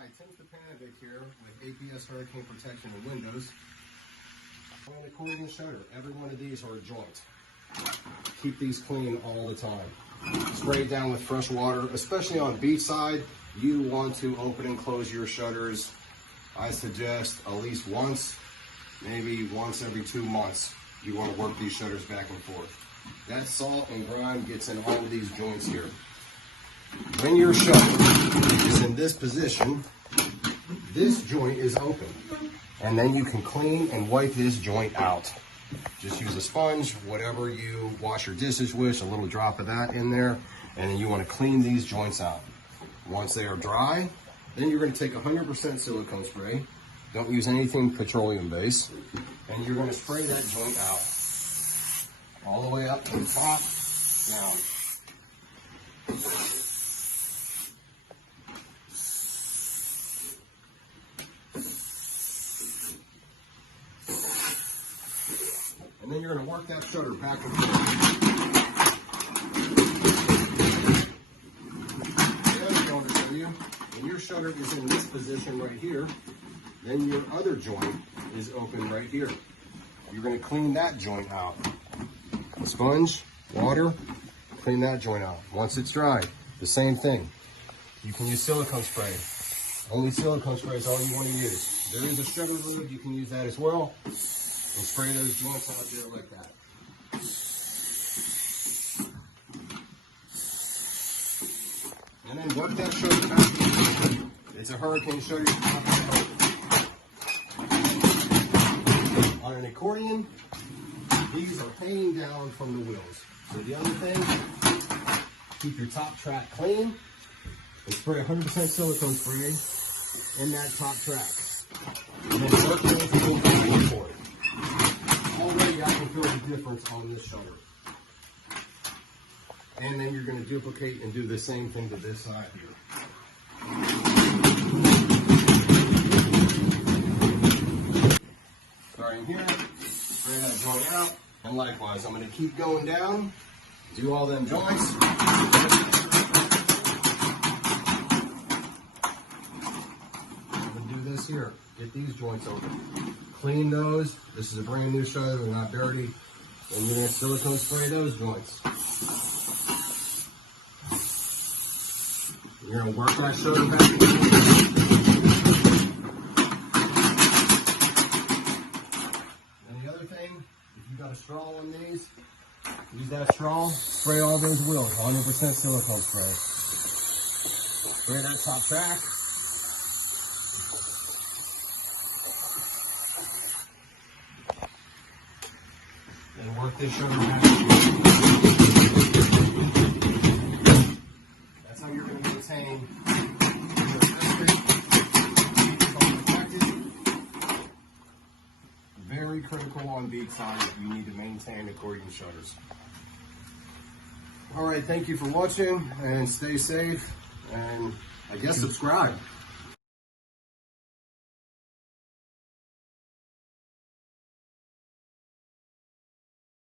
Hi, Tim Stipanovic here with APS Hurricane Protection and Windows. On an accordion shutter, every one of these are a joint. Keep these clean all the time. Spray it down with fresh water, especially on beachside. You want to open and close your shutters, I suggest at least once, maybe once every 2 months. You want to work these shutters back and forth. That salt and grime gets in all of these joints here. When your shutter is in this position, this joint is open. And then you can clean and wipe this joint out. Just use a sponge, whatever you wash your dishes with, a little drop of that in there, and then you want to clean these joints out. Once they are dry, then you're going to take 100% silicone spray. Don't use anything petroleum based. And you're going to spray that joint out. All the way up to the top, down. And then you're going to work that shutter back and forth. The other thing I want to show you, when your shutter is in this position right here, then your other joint is open right here. You're going to clean that joint out. A sponge, water, clean that joint out. Once it's dry, the same thing. You can use silicone spray. Only silicone spray is all you want to use. There is a shutter lube, you can use that as well. And spray those joints out there like that. And then work that shutter back. It's a hurricane shutter. On an accordion, these are hanging down from the wheels. So the other thing, keep your top track clean and spray 100% silicone spray in that top track. And then work those wheels back and forth. Already I can feel the difference on this shutter. And then you're going to duplicate and do the same thing to this side here. Starting here, spray that joint out. And likewise, I'm going to keep going down, do all them joints. I'm going to do this here. Get these joints open. Clean those. This is a brand new shutter, they're not dirty. And you're going to silicone spray those joints. You're going to work that shutter back and forth. And the other thing, if you got a straw on these, use that straw, spray all those wheels, 100% silicone spray. Spray that top track. And work this shutter back. That's how you're going to maintain very critical on beach side. You need to maintain accordion shutters. All right, thank you for watching and stay safe and I guess subscribe.